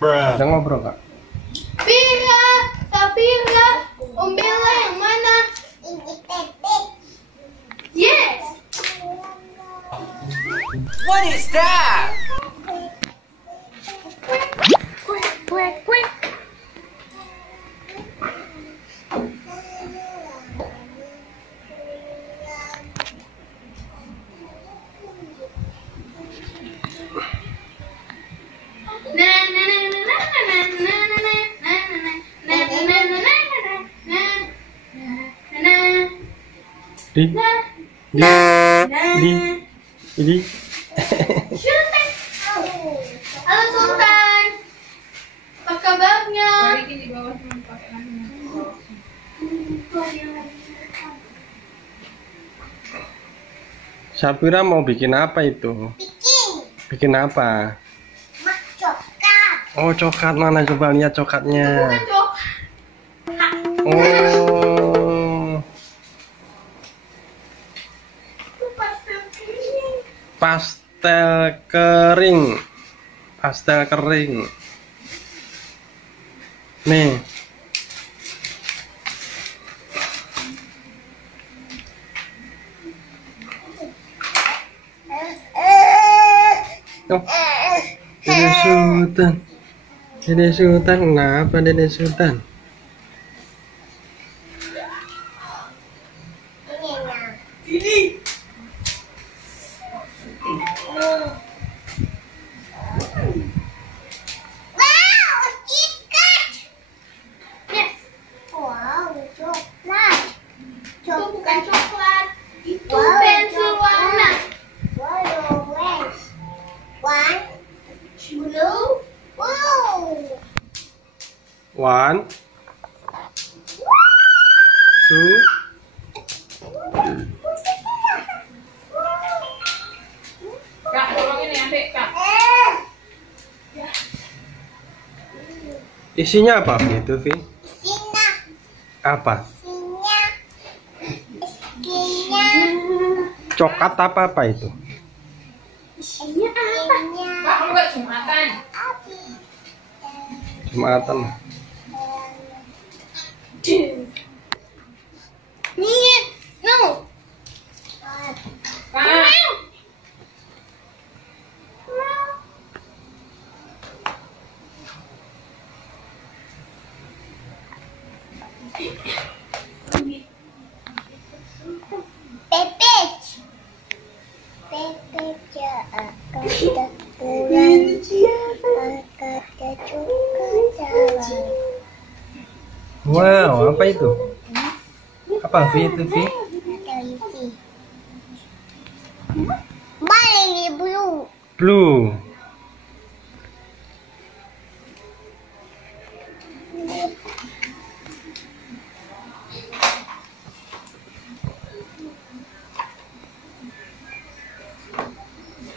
Udah ngobrol kak? Vira, Safira, Om Bella yang mana? Yes. What is that? Quack. Ini. Halo Sultan, apa kabarnya? Safira mau bikin apa itu? Bikin apa? Coklat. Oh coklat, mana coba lihat coklatnya. Bukan coklat. Oh, pastel kering. Pastel kering. Nih. Oh, Dede Sultan. Dede Sultan, kenapa Dede Sultan? Itu bukan coklat, itu pensil warna. Blue. One, two, Kak, tolongin ya, Dek, Kak. isinya apa itu, Vi? Apa? Coklat apa itu? Isinya apa? Kak, enggak Jumatan. Jumatan. Nih, no. Kak, Wow, apa itu? Apa Vi itu, Vi? Blue.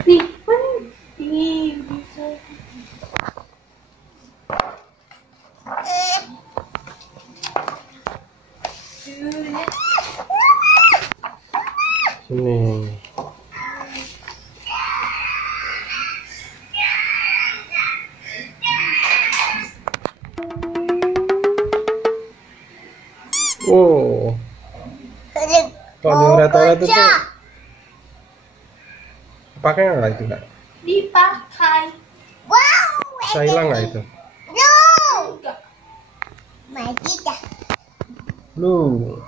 Nih, nih. Sini. Oh, kalau di toilet itu pakai nggak itu nggak? Dipakai. Bisa hilang nggak itu? Enggak. Blue.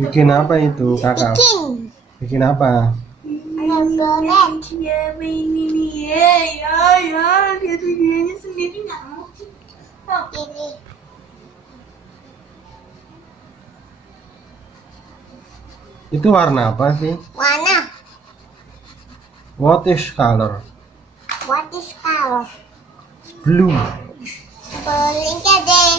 Bikin apa itu kakak? Bikin apa? Ya, ini nih. Ya, dia sendiri nggak mau. Itu warna apa sih? What is color? Blue. Boleh deh.